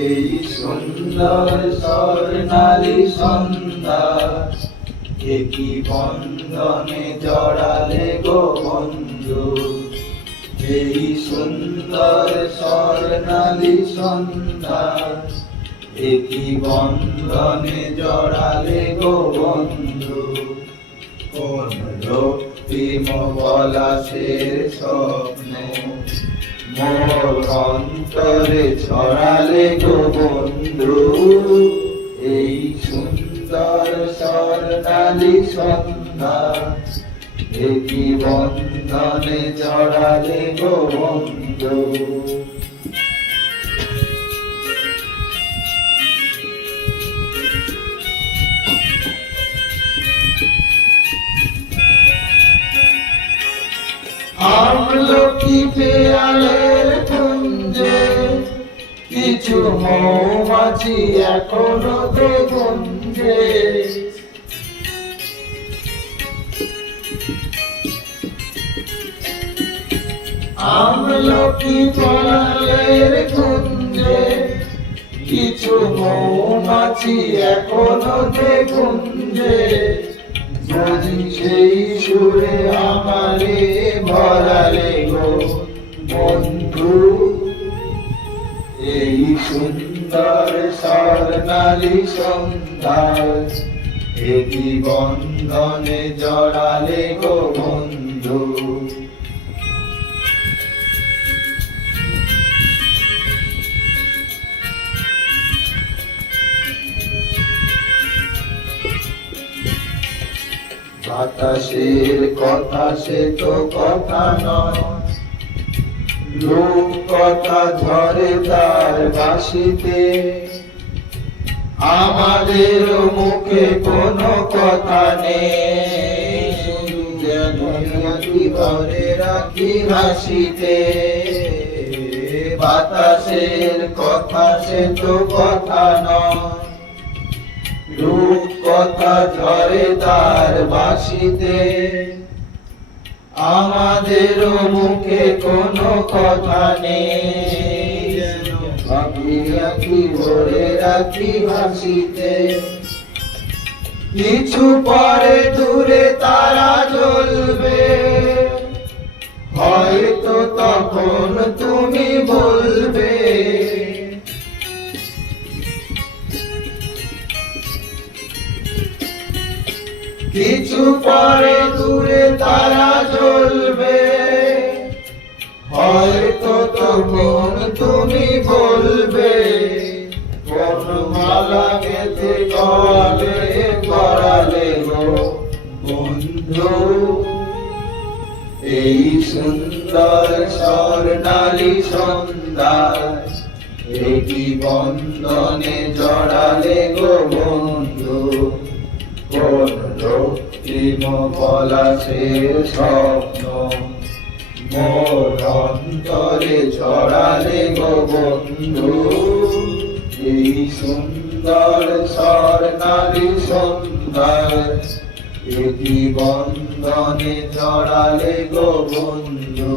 এই সুন্দর স্বর্ণালী সন্ধ্যা একই বন্ধনে জড়ালে গো বন্ধু। এই সুন্দর স্বর্ণালী সন্ধ্যা একই বন্ধনে জড়ালে গো বন্ধু। কোন রক্তিম পলাশের স্বপ্ন মোর অন্তরে ছড়ালে গো বন্ধু। এই সুন্দর স্বর্ণালী সন্ধ্যা একই বন্ধনে জড়ালে গো বন্ধু। আমলকি পেয়ালের কুঞ্জে কিছু মৌমাছি এখনো গুঞ্জে। আমলকি পেয়ালের কুঞ্জে কিছু মৌমাছি এখনো গুঞ্জে। যদি সেই সুরে আমারে ভরালে গো বন্ধু। এই সুন্দর স্বর্ণালী সন্ধ্যা একই বন্ধনে জড়ালে গো বন্ধু। বাতাসের কথা সে তো কথা নয়, লোক কথা ঝরে তার বাঁশিতে। আমাদের মুখে কোনো কথা নেই, শুধু যেন ভরে রাখি হাসিতে। বাতাসের কথা সে তো কথা নয়, রূপ কথা ঝরে তার বাঁশিতে। আমাদের মুখে কোনো কথা নেই, ভাবি রাখি ভরে রাখি হাসিতে। কিছু পরে দূরে তারা জ্বলবে, হয়তো তখন তুমি বলবে। কিছু পরে দূরে তারা জ্বলবে, হয়তো তখন তুমি বলবে। বনমালা গেঁথে গলে পরালে গো বন্ধু। এই সুন্দর স্বর্ণালী সন্ধ্যা একই বন্ধনে জড়ালে গো বন্ধু। কোন রক্তিম পলাশের স্বপ্ন মোর অন্তরে ছড়ালে গো বন্ধু। এই সুন্দর স্বর্ণালী সন্ধ্যা একই বন্ধনে জড়ালে গো বন্ধু।